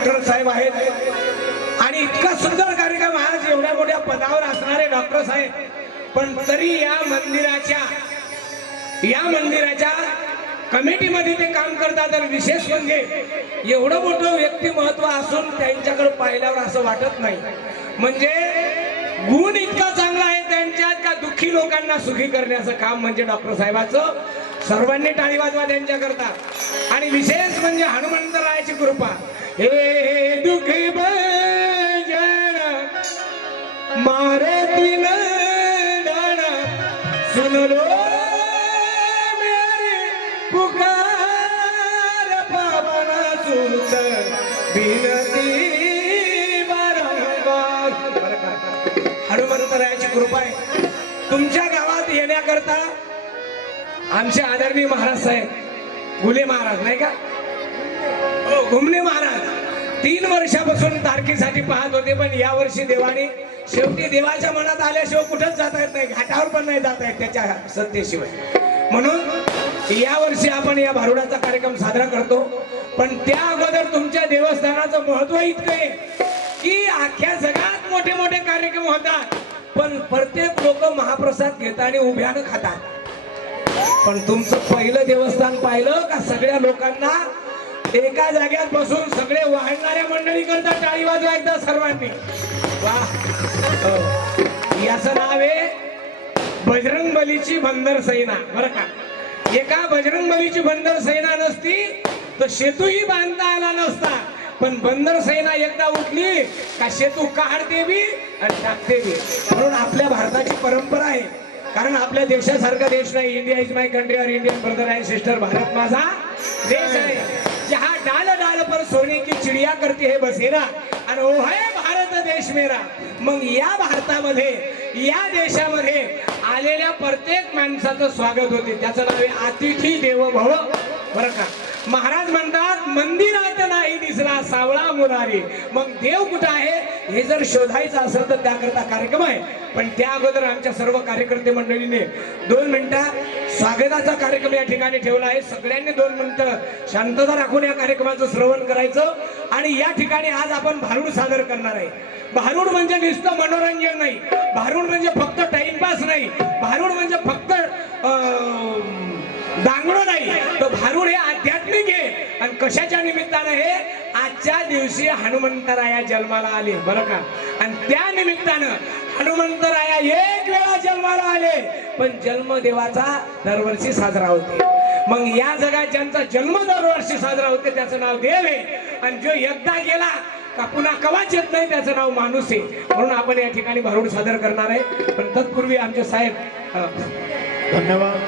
Doctor साहेब आहेत आणि इतका सुंदर कार्यक्रम आज एवढ्या मोठ्या पदावर असणारे डॉक्टर साहेब, पण तरी या मंदिराच्या कमिटीमध्ये ते काम करतात. आणि विशेष म्हणजे एवढं मोठं व्यक्तिमत्व असून त्यांच्याकडे पाहिल्यावर असं वाटत नाही. म्हणजे गुण इतका चांगला आहे त्यांच्यात का दुःखी लोकांना सुखी करण्याचं काम म्हणजे डॉक्टर साहेबाचं. सर्वांनी टाळी वाजवा त्यांच्याकरता. आणि विशेष म्हणजे हनुमंतरायाची कृपा. हे दुःखी भजन मारे तीन डण सुन लो मेरी पुकार पावन सुत बिनती वारंवार. हनुमंतरायाची कृपा आहे. तुमच्या गावात येण्याकरता आमचे आदरणीय महाराज साहेब घुले महाराज नाही का, घुमणे महाराज 3 वर्षापासून तारखेसाठी पाहत होते. पण या वर्षी देवाने शेवटी देवाच्या मनात आल्याशिवाय कुठंच जाता येत नाही, घाटावर पण नाही जाता येत त्याच्या सत्तेशिवाय. म्हणून या वर्षी आपण या भारुडाचा कार्यक्रम साजरा करतो. पण त्या अगोदर तुमच्या देवस्थानाचं महत्व इतकं आहे की अख्ख्या जगात मोठे मोठे कार्यक्रम होतात, पण प्रत्येक लोक महाप्रसाद घेतात आणि उभ्यानं खातात. पण तुमचं पहिलं देवस्थान पाहिलं का सगळ्या लोकांना एका जाग्यात बसून सगळे वाहणाऱ्या मंडळी करता टाळी वाजवा एकदा सर्वांनी. वाह. याचं नाव आहे बजरंग बलीची बंदर सेना. बरं का, एका बजरंग बलीची बंदर सेना नसती तर शेतूही बांधता आला नसता. पण बंदर सेना एकदा उठली का शेतू काढते बी आणि टाकते बी. म्हणून आपल्या भारताची परंपरा आहे. कारण आपल्या देशासारखा देश नाही. इंडिया इज माय कंट्री और Indian brother and sister. Bharat माझा देश आहे. जहाँ डाल डाल पर सोने की चिड़िया करती है बसेरा आणि ओ है भारत देश मेरा. मग या भारतामध्ये या देशामध्ये आलेल्या प्रत्येक माणसाचं स्वागत होते. त्याचं नाव आहे अतिथी देवो भव. बरं का, महाराज म्हणतात मंदिरात नाही दिसला सावळा मुरारी. मग देव कुठं आहे हे जर शोधायचं असेल तर त्याकरता कार्यक्रम आहे. पण त्या अगोदर आमच्या सर्व कार्यकर्ते मंडळीने 2 मिनिटं स्वागताचा कार्यक्रम या ठिकाणी ठेवला आहे. सगळ्यांनी 2 मिनिटं शांतता राखून या कार्यक्रमाचं श्रवण करायचं. आणि या ठिकाणी आज आपण भारुड सादर करणार आहे. भारुड म्हणजे नुसतं मनोरंजन नाही, भारुड म्हणजे फक्त टाइमपास नाही, भारुड म्हणजे फक्त दांगडो नाही, तर भारुड हे आध्यात्मिक आहे. आणि कशाच्या निमित्तानं हे आजच्या दिवशी हनुमंतराया जन्माला आले. बरं का, आणि त्या निमित्तानं हनुमंतराया एक वेळा जन्माला आले, पण जन्म देवाचा दरवर्षी साजरा होते. मग या जगात ज्यांचा जन्म दरवर्षी साजरा होते त्याचं नाव देव आहे. आणि जो एकदा गेला का पुन्हा कवाच येत नाही त्याचं नाव माणूस आहे. म्हणून आपण या ठिकाणी भारुड सादर करणार आहे. पण तत्पूर्वी आमचे साहेब धन्यवाद.